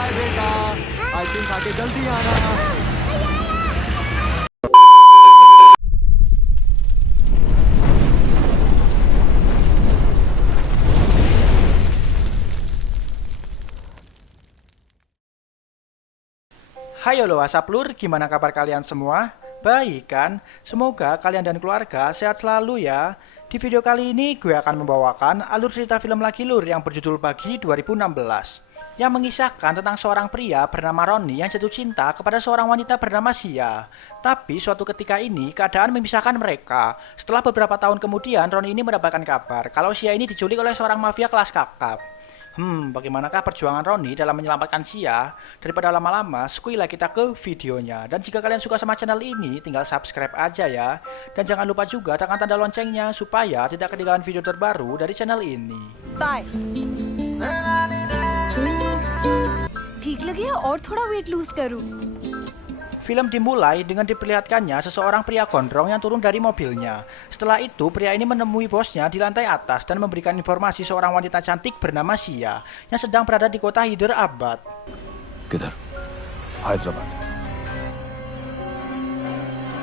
हाय बेटा, आइसक्रीम खा के जल्दी आना। Hai halo Asaplur, gimana kabar kalian semua? Baik kan? Semoga kalian dan keluarga sehat selalu ya. Di video kali ini gue akan membawakan alur cerita film lagi lur yang berjudul Bagi 2016 yang mengisahkan tentang seorang pria bernama Roni yang jatuh cinta kepada seorang wanita bernama Sia. Tapi suatu ketika ini keadaan memisahkan mereka. Setelah beberapa tahun kemudian Roni ini mendapatkan kabar kalau Sia ini diculik oleh seorang mafia kelas kakap. Bagaimanakah perjuangan Roni dalam menyelamatkan Sia? Daripada lama-lama, skuilah kita ke videonya. Dan jika kalian suka sama channel ini, tinggal subscribe aja ya. Dan jangan lupa juga tekan tanda loncengnya supaya tidak ketinggalan video terbaru dari channel ini. बाय ठीक लगे और थोड़ा weight lose करूं Film dimulai dengan diperlihatkannya seseorang pria gondrong yang turun dari mobilnya. Setelah itu, pria ini menemui bosnya di lantai atas dan memberikan informasi seorang wanita cantik bernama Sia yang sedang berada di kota Hyderabad. किधर? Hyderabad.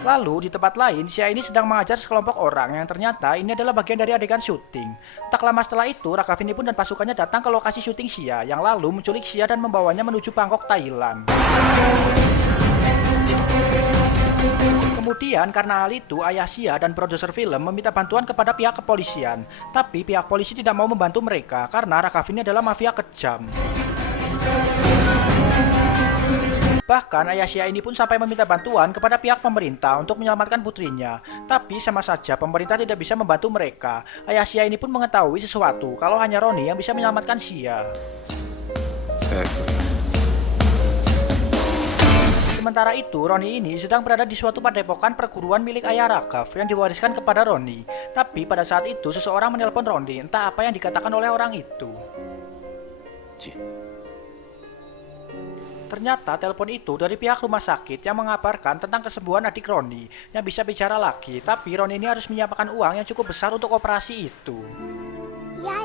Lalu di tempat lain, Sia ini sedang mengajar sekelompok orang yang ternyata ini adalah bagian dari adegan syuting. Tak lama setelah itu, Raka Vinipun dan pasukannya datang ke lokasi syuting Sia yang lalu menculik Sia dan membawanya menuju Bangkok, Thailand. Kemudian karena hal itu, ayah Sia dan produser film meminta bantuan kepada pihak kepolisian. Tapi pihak polisi tidak mau membantu mereka karena Raka Vini adalah mafia kejam. Bahkan ayah Sia ini pun sampai meminta bantuan kepada pihak pemerintah untuk menyelamatkan putrinya. Tapi sama saja pemerintah tidak bisa membantu mereka. Ayah Sia ini pun mengetahui sesuatu kalau hanya Roni yang bisa menyelamatkan Sia. Sementara itu, Roni ini sedang berada di suatu padepokan perguruan milik ayah Raghav yang diwariskan kepada Roni. Tapi pada saat itu seseorang menelpon Roni, entah apa yang dikatakan oleh orang itu. Ternyata telepon itu dari pihak rumah sakit yang mengabarkan tentang kesembuhan adik Roni yang bisa bicara lagi. Tapi Roni ini harus menyiapkan uang yang cukup besar untuk operasi itu. Ya.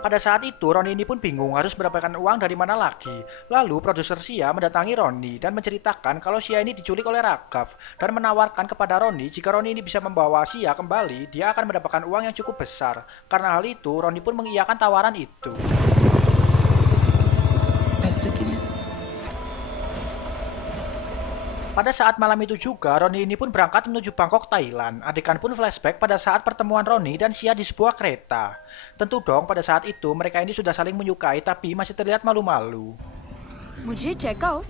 Pada saat itu, Roni ini pun bingung harus mendapatkan uang dari mana lagi. Lalu, produser Sia mendatangi Roni dan menceritakan kalau Sia ini diculik oleh Raghav dan menawarkan kepada Roni jika Roni ini bisa membawa Sia kembali, dia akan mendapatkan uang yang cukup besar. Karena hal itu, Roni pun mengiyakan tawaran itu. Pada saat malam itu juga, Roni ini pun berangkat menuju Bangkok, Thailand. Adegan pun flashback pada saat pertemuan Roni dan Sia di sebuah kereta. Tentu dong, pada saat itu mereka ini sudah saling menyukai tapi masih terlihat malu-malu. मुझे चेकआउट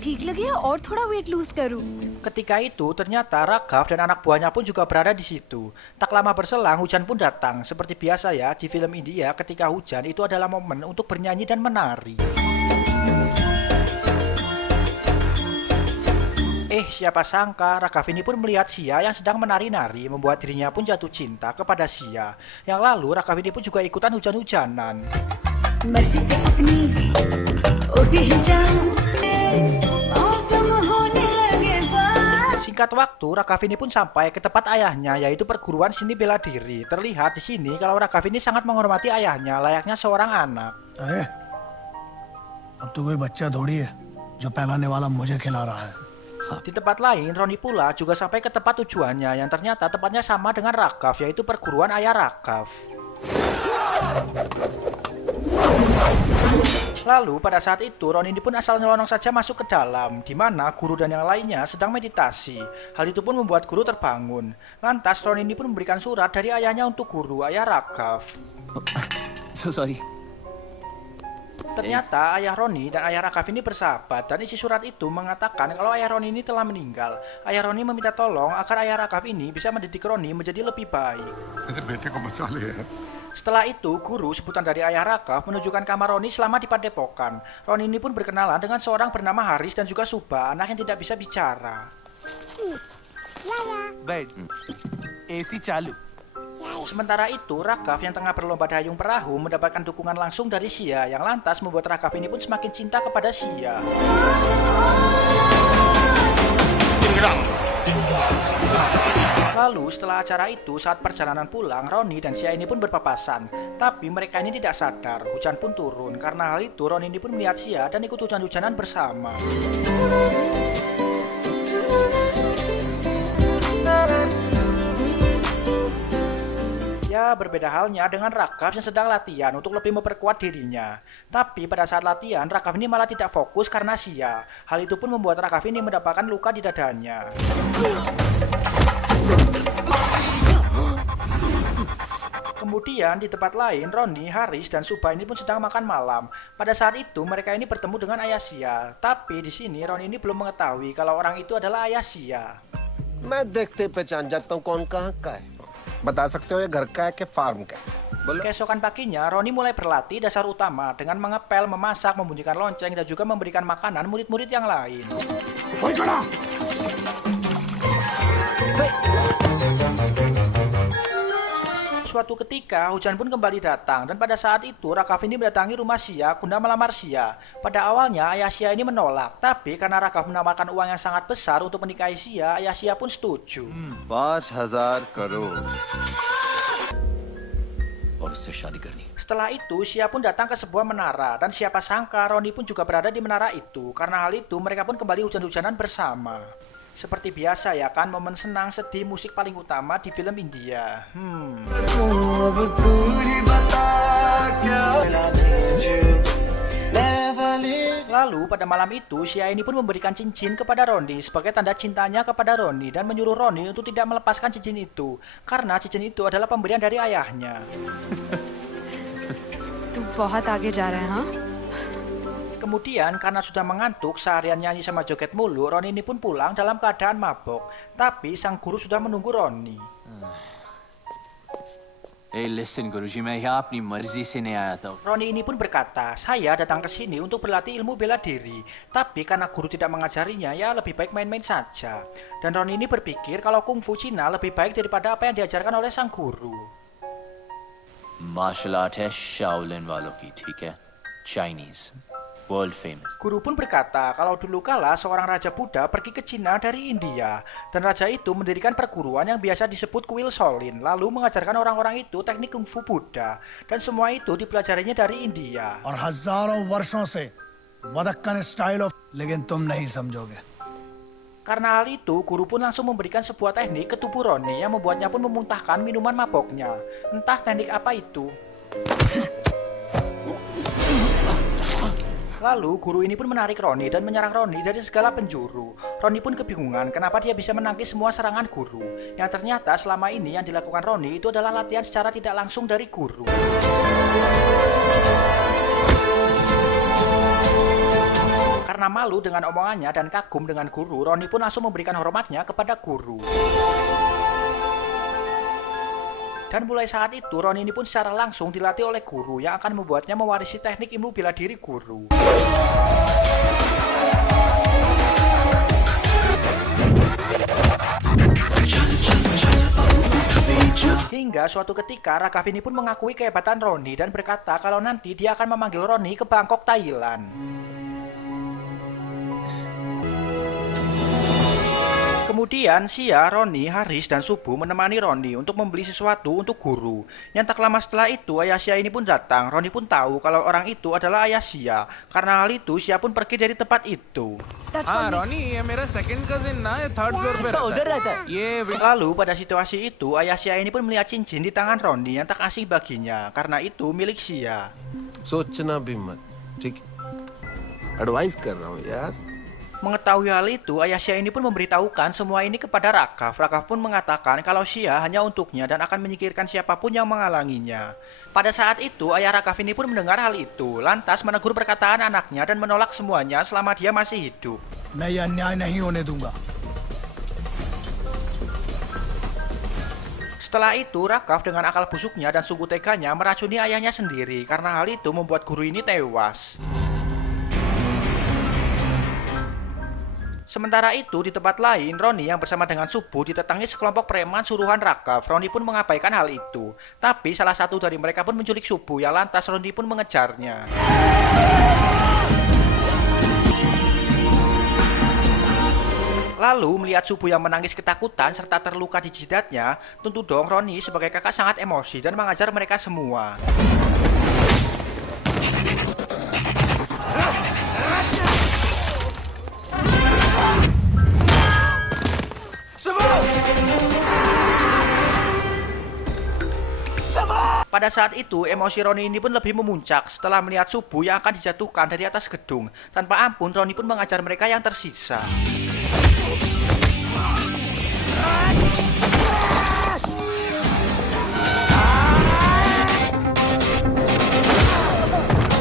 ठीक लगे और थोड़ा weight lose करूं Ketika itu, ternyata Raghav dan anak buahnya pun juga berada di situ. Tak lama berselang, hujan pun datang. Seperti biasa ya, di film India ketika hujan itu adalah momen untuk bernyanyi dan menari. Siapa sangka Raghav ini pun melihat Sia yang sedang menari-nari, membuat dirinya pun jatuh cinta kepada Sia. Yang lalu Raghav ini pun juga ikutan hujan-hujanan. Singkat waktu, Raghav ini pun sampai ke tempat ayahnya, yaitu perguruan seni bela diri. Terlihat di sini kalau Raghav ini sangat menghormati ayahnya, layaknya seorang anak. अरे अब तो कोई बच्चा थोड़ी है जो पैमाने वाला मुझे खिला रहा है Di tempat lain, Roni pula juga sampai ke tempat tujuannya yang ternyata tempatnya sama dengan Raghav, yaitu perguruan ayah Raghav. Lalu pada saat itu Roni ini pun asal nyelonong saja masuk ke dalam, di mana guru dan yang lainnya sedang meditasi. Hal itu pun membuat guru terbangun. Lantas Roni ini pun memberikan surat dari ayahnya untuk guru, ayah Raghav. So sorry. Ternyata ayah Roni dan ayah Raghav ini bersahabat dan isi surat itu mengatakan kalau ayah Roni ini telah meninggal. Ayah Roni meminta tolong agar ayah Raghav ini bisa mendidik Roni menjadi lebih baik. Setelah itu, guru sebutan dari ayah Raghav menunjukkan kamar Roni selama di padepokan. Roni ini pun berkenalan dengan seorang bernama Haris dan juga Subha, anak yang tidak bisa bicara. Ya. Bed. AC चालू. Sementara itu, Raghav yang tengah berlomba dayung perahu mendapatkan dukungan langsung dari Sia yang lantas membuat Raghav ini pun semakin cinta kepada Sia. Lalu setelah acara itu, saat perjalanan pulang, Roni dan Sia ini pun berpapasan. Tapi mereka ini tidak sadar, hujan pun turun. Karena hal itu, Roni ini pun melihat Sia dan ikut hujan-hujanan bersama. Ya, berbeda halnya dengan Raghav yang sedang latihan untuk lebih memperkuat dirinya. Tapi pada saat latihan, Raghav ini malah tidak fokus karena Sia. Hal itu pun membuat Raghav ini mendapatkan luka di dadanya. Kemudian di tempat lain, Roni, Haris, dan Subha ini pun sedang makan malam. Pada saat itu mereka ini bertemu dengan ayah Sia. Tapi di sini Roni ini belum mengetahui kalau orang itu adalah ayah Sia. मैं देखते पहचान जाता हूँ कौन कहाँ का है बता सकते हो ये घर का है कि फार्म का है Keesokan paginya, Roni mulai berlatih dasar utama dengan mengepel, memasak, membunyikan lonceng, dan juga memberikan makanan murid-murid yang lain. Suatu ketika, hujan pun kembali datang, dan pada saat itu Raghav ini mendatangi rumah Sia guna melamar Sia. Pada awalnya, ayah Sia ini menolak, tapi karena Raghav menawarkan uang yang sangat besar untuk menikahi Sia, ayah Sia pun setuju. 5,000 करोड़ और उससे शादी करनी। Setelah itu, Sia pun datang ke sebuah menara, dan siapa sangka Roni pun juga berada di menara itu. Karena hal itu, mereka pun kembali hujan-hujanan bersama. Seperti biasa ya kan, momen senang, sedih, musik paling utama di film India. Lalu pada malam itu, Sia ini pun memberikan cincin kepada Roni sebagai tanda cintanya kepada Roni dan menyuruh Roni untuk tidak melepaskan cincin itu karena cincin itu adalah pemberian dari ayahnya. तू बहुत आगे जा रहा है हाँ? Kemudian karena sudah mengantuk seharian nyanyi sama joget mulu, Roni ini pun pulang dalam keadaan mabok. Tapi sang guru sudah menunggu Roni. Hey, listen, गुरुजी, मैं यहाँ अपनी मर्जी से नहीं आया था। Roni ini pun berkata, saya datang ke sini untuk berlatih ilmu bela diri. Tapi karena guru tidak mengajarinya, ya lebih baik main-main saja. Dan Roni ini berpikir kalau kungfu Cina lebih baik daripada apa yang diajarkan oleh sang guru. Martial art है Shaolin वालों की, ठीक है? Chinese, world famous. Guru pun berkata kalau dulu kala seorang raja Buddha pergi ke Cina dari India. Dan raja itu mendirikan perguruan yang biasa disebut kuil Shaolin. Lalu mengajarkan orang-orang itu teknik kungfu Buddha. Dan semua itu dipelajarinya dari India. और हजारों वर्षों से वदक्कन style of लेकिन तुम नहीं समझोगे Karena hal itu, guru pun langsung memberikan sebuah teknik ke tubuh Roni yang membuatnya pun memuntahkan minuman maboknya. Entah teknik apa itu. Lalu, guru ini pun menarik Roni dan menyerang Roni dari segala penjuru. Roni pun kebingungan kenapa dia bisa menangkis semua serangan guru. Yang ternyata selama ini yang dilakukan Roni itu adalah latihan secara tidak langsung dari guru. Karena malu dengan omongannya dan kagum dengan guru, Roni pun langsung memberikan hormatnya kepada guru. Dan mulai saat itu, Roni ini pun secara langsung dilatih oleh guru yang akan membuatnya mewarisi teknik ilmu bela diri guru. Hingga suatu ketika, Raghav ini pun mengakui kehebatan Roni dan berkata kalau nanti dia akan memanggil Roni ke Bangkok, Thailand. Kemudian Sia, Roni, Haris, dan Subu menemani Roni untuk membeli sesuatu untuk guru. Yang tak lama setelah itu ayah Sia ini pun datang. Roni pun tahu kalau orang itu adalah ayah Sia. Karena hal itu Sia pun pergi dari tempat itu. हाँ रॉनी, ये मेरा second cousin ना, ये third floor पे रहता है। ये Lalu pada situasi itu ayah Sia ini pun melihat cincin di tangan Roni yang tak asing baginya. Karena itu milik Sia. सोचना भी मत ठीक एडवाइस कर रहा हूँ यार Mengetahui hal itu, ayah Sia ini pun memberitahukan semua ini kepada Raghav. Raghav pun mengatakan kalau Sia hanya untuknya dan akan menyingkirkan siapapun yang menghalanginya. Pada saat itu, ayah Raghav ini pun mendengar hal itu, lantas menegur perkataan anaknya dan menolak semuanya selama dia masih hidup. मैं ये अन्याय नहीं होने दूंगा Setelah itu, Raghav dengan akal busuknya dan sungguh teganya meracuni ayahnya sendiri. Karena hal itu membuat guru ini tewas. Sementara itu, di tempat lain, Roni yang bersama dengan Subu ditetangi sekelompok preman suruhan Raghav. Roni pun mengabaikan hal itu. Tapi salah satu dari mereka pun menculik Subu yang lantas Roni pun mengejarnya. Lalu melihat Subu yang menangis ketakutan serta terluka di jidatnya, tentu dong Roni sebagai kakak sangat emosi dan mengajar mereka semua. Pada saat itu, emosi Roni ini pun lebih memuncak setelah melihat Subu yang akan dijatuhkan dari atas gedung. Tanpa ampun, Roni pun mengajar mereka yang tersisa.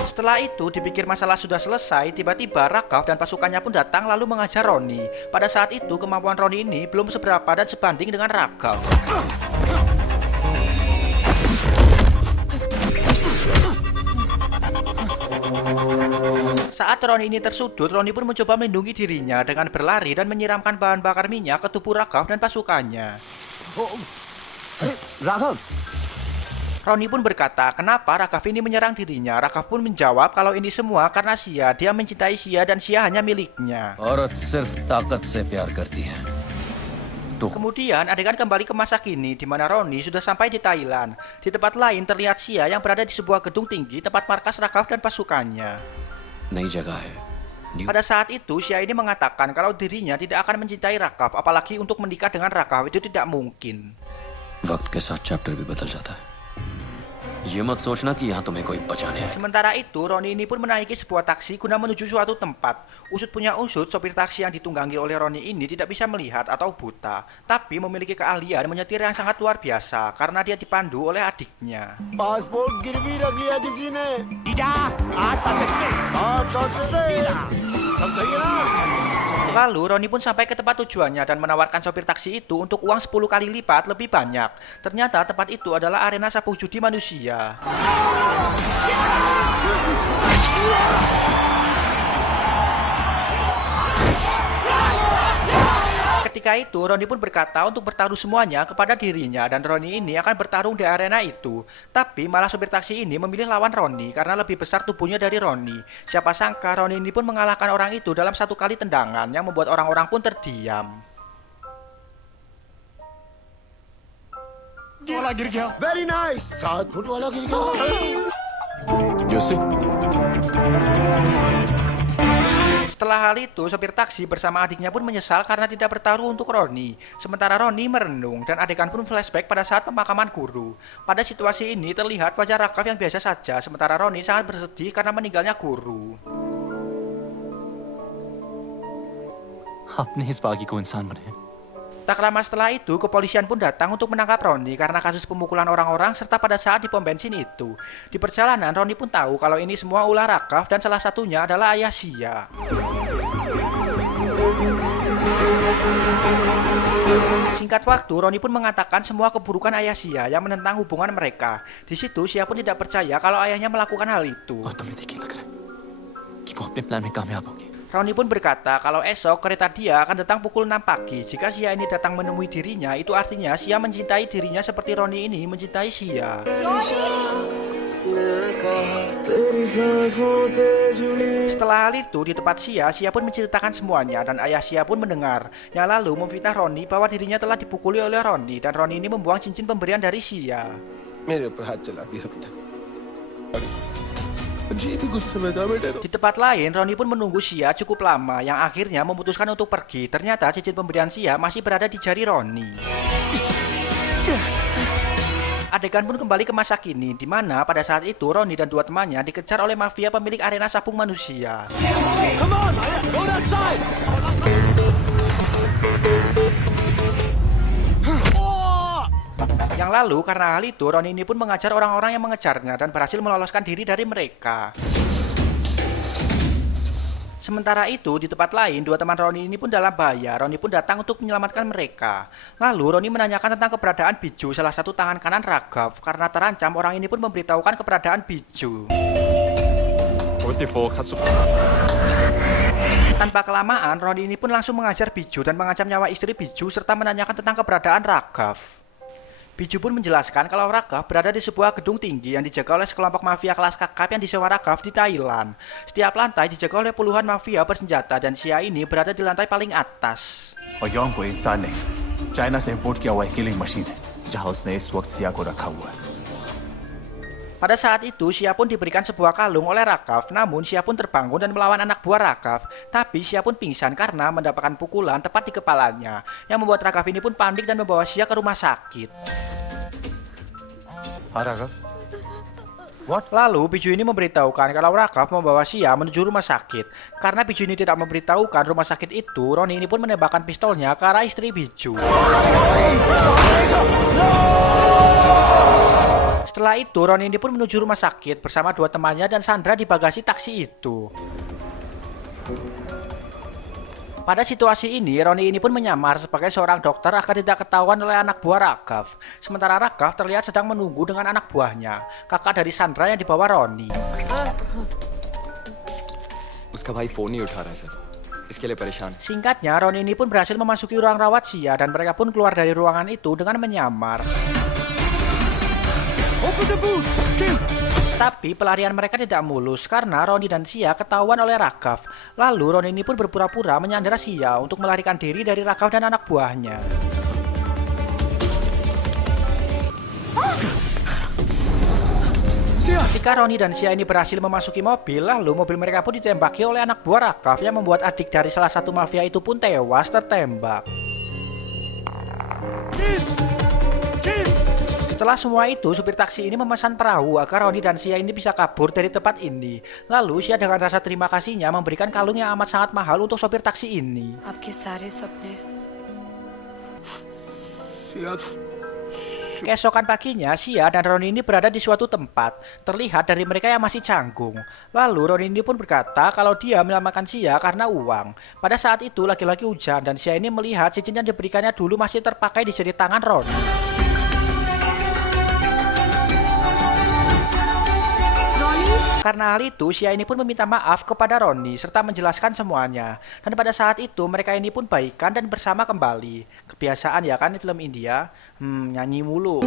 Setelah itu, dipikir masalah sudah selesai, tiba-tiba Raghav dan pasukannya pun datang lalu mengajar Roni. Pada saat itu, kemampuan Roni ini belum seberapa dan sebanding dengan Raghav. Saat Roni ini tersudut, Roni pun mencoba melindungi dirinya dengan berlari dan menyiramkan bahan bakar minyak ke tubuh Raghav dan pasukannya. Raghav Roni pun berkata, kenapa Raghav ini menyerang dirinya? Raghav pun menjawab kalau ini semua karena Sia. Dia mencintai Sia dan Sia hanya miliknya. औरत सिर्फ ताकत से प्यार करती है तो Kemudian adegan kembali ke masa kini di mana Roni sudah sampai di Thailand. Di tempat lain terlihat Sia yang berada di sebuah gedung tinggi tempat markas Raghav dan pasukannya. नई जगह है new Pada saat itu Sia ini mengatakan kalau dirinya tidak akan mencintai Raghav, apalagi untuk menikah dengan Raghav itu tidak mungkin. वक्त के साथ चैप्टर भी बदल जाता है ये मत सोचना कि यहाँ तुम्हें कोई बचाने है Sementara itu, Roni ini pun menaiki sebuah taksi guna menuju suatu tempat. Usut punya usut, sopir taksi yang ditunggangi oleh Roni ini tidak bisa melihat atau buta, tapi memiliki keahlian menyetir yang sangat luar biasa karena dia dipandu oleh adiknya. Passport गिरवी रख लिया किसी ने। Lalu Roni pun sampai ke tempat tujuannya dan menawarkan sopir taksi itu untuk uang 10 kali lipat lebih banyak. Ternyata tempat itu adalah arena sapu judi manusia. Ketika itu Roni pun berkata untuk bertaruh semuanya kepada dirinya dan Roni ini akan bertarung di arena itu. Tapi malah sopir taksi ini memilih lawan Roni karena lebih besar tubuhnya dari Roni. Siapa sangka Roni ini pun mengalahkan orang itu dalam satu kali tendangan yang membuat orang-orang pun terdiam. Very nice 7 फुट वाला गिर गया। Setelah hal itu, sopir taksi bersama adiknya pun menyesal karena tidak bertaruh untuk Roni. Sementara Roni merenung dan adegan pun flashback pada saat pemakaman guru. Pada situasi ini terlihat wajah Raghav yang biasa saja, sementara Roni sangat bersedih karena meninggalnya guru. आपने इस बागी को इंसान बनाया Tak lama setelah itu, kepolisian pun datang untuk menangkap Roni karena kasus pemukulan orang-orang serta pada saat di pom bensin itu. Di perjalanan, Roni pun tahu kalau ini semua ulah Raghav dan salah satunya adalah ayah Sia. Singkat waktu, Roni pun mengatakan semua keburukan ayah Sia yang menentang hubungan mereka. Di situ, Sia pun tidak percaya kalau ayahnya melakukan hal itu. और तुम्हें देखिए लग रहा है कि वो अपने प्लान में कामयाब होगी Roni pun berkata kalau esok kereta dia akan datang pukul 6 pagi. Jika Sia ini datang menemui dirinya, itu artinya Sia mencintai dirinya seperti Roni ini mencintai Sia. Setelah hal itu, di tempat Sia pun menceritakan semuanya dan ayah Sia pun mendengar. Yang lalu memfitnah Roni bahwa dirinya telah dipukuli oleh Roni dan Roni ini membuang cincin pemberian dari Sia. मेरे ऊपर हाथ चला दिया बेटा। जी भी गुस्से में था बेटा। Di tempat lain, Roni pun menunggu Sia cukup lama yang akhirnya memutuskan untuk pergi. Ternyata cincin pemberian Sia masih berada di jari Roni. Adegan pun kembali ke masa kini, di mana pada saat itu Roni dan dua temannya dikejar oleh mafia pemilik arena sabung manusia. Yang lalu karena hal itu, Roni ini pun mengajar orang-orang yang mengejarnya dan berhasil meloloskan diri dari mereka. Sementara itu, di tempat lain, dua teman Roni ini pun dalam bahaya. Roni pun datang untuk menyelamatkan mereka. Lalu, Roni menanyakan tentang keberadaan Biju, salah satu tangan kanan Raghav. Karena terancam, orang ini pun memberitahukan keberadaan Biju. Tanpa kelamaan, Roni ini pun langsung mengajar Biju dan mengancam nyawa istri Biju serta menanyakan tentang keberadaan Raghav. Biju pun menjelaskan kalau Raghav berada di sebuah gedung tinggi yang dijaga oleh sekelompok mafia kelas kakap yang disewa Raghav di Thailand. Setiap lantai dijaga oleh puluhan mafia bersenjata dan Sia ini berada di lantai paling atas. और यौन कोई इंसान नहीं, चाइना से इंपोर्ट किया हुआ एक killing machine है जहां उसने इस वक्त सिया को रखा हुआ है। Pada saat itu, Sia pun diberikan sebuah kalung oleh Raghav, namun Sia pun terbangun dan melawan anak buah Raghav. Tapi Sia pun pingsan karena mendapatkan pukulan tepat di kepalanya, yang membuat Raghav ini pun panik dan membawa Sia ke rumah sakit. Lalu Biju ini memberitahukan kalau Raghav membawa Sia menuju rumah sakit. Karena Biju ini tidak memberitahukan rumah sakit itu, Roni ini pun menembakkan pistolnya ke arah istri Biju. Setelah itu, Roni ini pun menuju rumah sakit bersama dua temannya dan Sandra di bagasi taksi itu. Pada situasi ini, Roni ini pun menyamar sebagai seorang dokter agar tidak ketahuan oleh anak buah Raghav. Sementara Raghav terlihat sedang menunggu dengan anak buahnya, kakak dari Sandra yang dibawa Roni. उसका भाई फोन नहीं उठा रहा है सर, इसके लिए परेशान। Singkatnya, Roni ini pun berhasil memasuki ruang rawat Sia dan mereka pun keluar dari ruangan itu dengan menyamar. Tapi pelarian mereka tidak mulus karena Roni dan Sia ketahuan oleh Raghav. Lalu Roni ini pun berpura-pura menyandera Sia untuk melarikan diri dari Raghav dan anak buahnya. Ketika Roni dan Sia ini berhasil memasuki mobil, lalu mobil mereka pun ditembaki oleh anak buah Raghav yang membuat adik dari salah satu mafia itu pun tewas tertembak. Setelah semua itu, supir taksi ini memesan perahu agar Roni dan Sia ini bisa kabur dari tempat ini. Lalu Sia dengan rasa terima kasihnya memberikan kalung yang amat sangat mahal untuk sopir taksi ini. आपके सारे सपने Keesokan paginya, Sia dan Roni ini berada di suatu tempat. Terlihat dari mereka yang masih canggung. Lalu Roni ini pun berkata kalau dia menyelamatkan Sia karena uang. Pada saat itu lagi-lagi hujan dan Sia ini melihat cincin yang diberikannya dulu masih terpakai di jari tangan Roni. Karena hal itu, Sia ini pun meminta maaf kepada Roni serta menjelaskan semuanya. Dan pada saat itu mereka ini pun baikan dan bersama kembali. Kebiasaan ya kan film India, nyanyi mulu.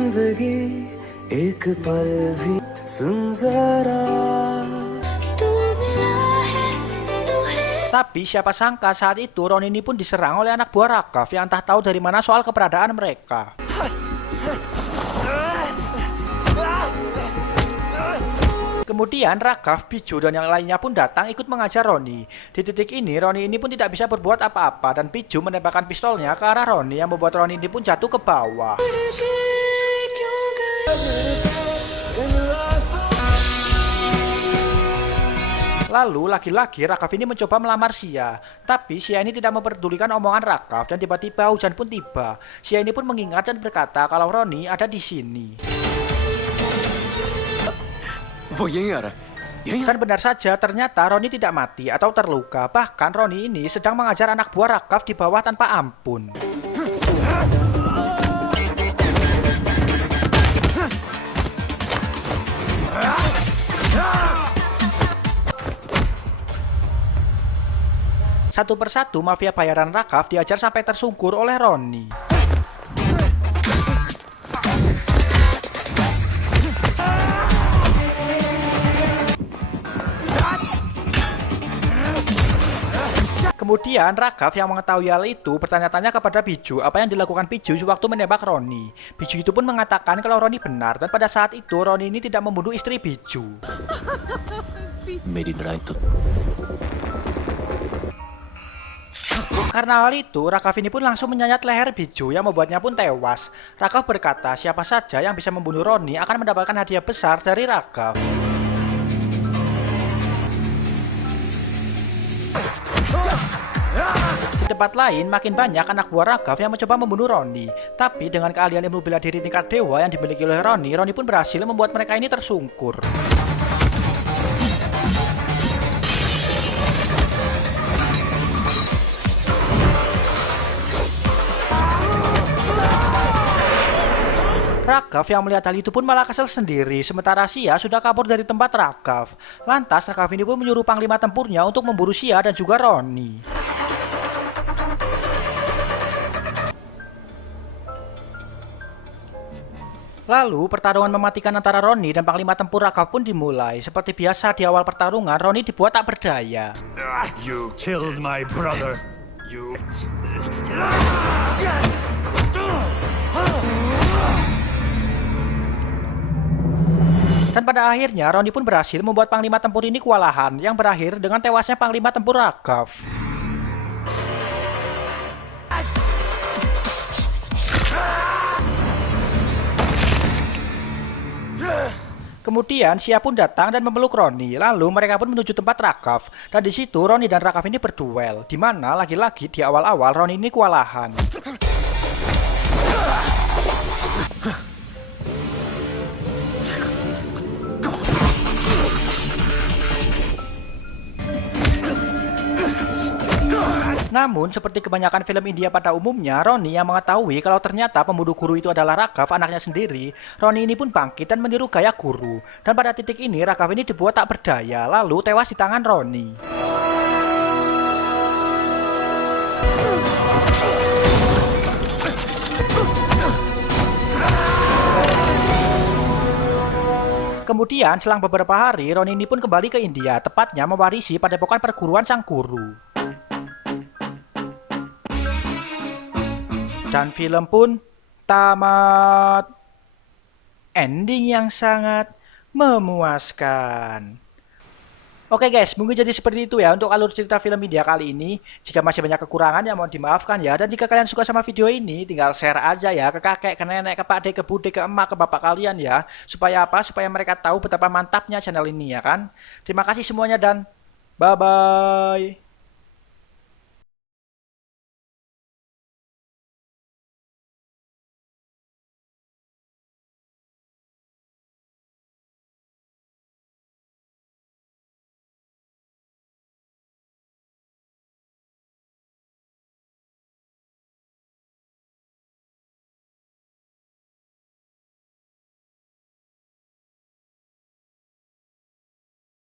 Tapi siapa sangka saat itu Roni ini pun diserang oleh anak buah Raghav yang entah tahu dari mana soal keberadaan mereka. Kemudian Raghav, Biju, dan yang lainnya pun datang ikut mengajar Roni. Di titik ini, Roni ini pun tidak bisa berbuat apa-apa dan Biju menembakkan pistolnya ke arah Roni yang membuat Roni ini pun jatuh ke bawah. Lalu lagi-lagi Raghav ini mencoba melamar Sia. Tapi Sia ini tidak memperdulikan omongan Raghav dan tiba-tiba hujan pun tiba. Sia ini pun mengingat dan berkata kalau Roni ada di sini. वो यहीं आ रहा है, यहीं Dan benar saja, ternyata Roni tidak mati atau terluka. Bahkan Roni ini sedang mengajar anak buah Raghav di bawah tanpa ampun. Satu persatu mafia bayaran Raghav diajar sampai tersungkur oleh Roni. Kemudian Raghav yang mengetahui hal itu bertanya-tanya kepada Biju apa yang dilakukan Biju sewaktu menembak Roni. Biju itu pun mengatakan kalau Roni benar dan pada saat itu Roni ini tidak membunuh istri Biju. मेरी लड़ाई तो Karena hal itu, Raghav ini pun langsung menyayat leher Biju yang membuatnya pun tewas. Raghav berkata siapa saja yang bisa membunuh Roni akan mendapatkan hadiah besar dari Raghav. Di tempat lain, makin banyak anak buah Raghav yang mencoba membunuh Roni. Tapi dengan keahlian ilmu bela diri tingkat dewa yang dimiliki oleh Roni, Roni pun berhasil membuat mereka ini tersungkur. Raghav yang melihat hal itu pun malah kesel sendiri, sementara Sia sudah kabur dari tempat Raghav. Lantas Raghav ini pun menyuruh panglima tempurnya untuk memburu Sia dan juga Roni. Lalu pertarungan mematikan antara Roni dan Panglima Tempur Ragav pun dimulai. Seperti biasa di awal pertarungan, Roni dibuat tak berdaya. You killed my brother. You. Dan pada akhirnya Roni pun berhasil membuat Panglima Tempur ini kewalahan, yang berakhir dengan tewasnya Panglima Tempur Ragav. Kemudian Xia pun datang dan memeluk Roni. Lalu mereka pun menuju tempat Ragav. Dan di situ Roni dan Ragav ini berduel, di mana lagi-lagi di awal-awal Roni ini kewalahan. Namun, seperti kebanyakan film India pada umumnya, Roni yang mengetahui kalau ternyata pembunuh guru itu adalah Ragav, anaknya sendiri, Roni ini pun bangkit dan meniru gaya guru. Dan pada titik ini, Ragav ini dibuat tak berdaya, lalu tewas di tangan Roni. Kemudian, selang beberapa hari, Roni ini pun kembali ke India, tepatnya mewarisi padepokan perguruan sang guru. Dan film pun tamat. Ending yang sangat memuaskan. Oke guys, mungkin jadi seperti itu ya untuk alur cerita film India kali ini. Jika masih banyak kekurangan ya mohon dimaafkan ya. Dan jika kalian suka sama video ini, tinggal share aja ya ke kakek, ke nenek, ke pak de, ke bude, ke emak, ke bapak kalian ya. Supaya apa? Supaya mereka tahu betapa mantapnya channel ini ya kan. Terima kasih semuanya dan bye-bye.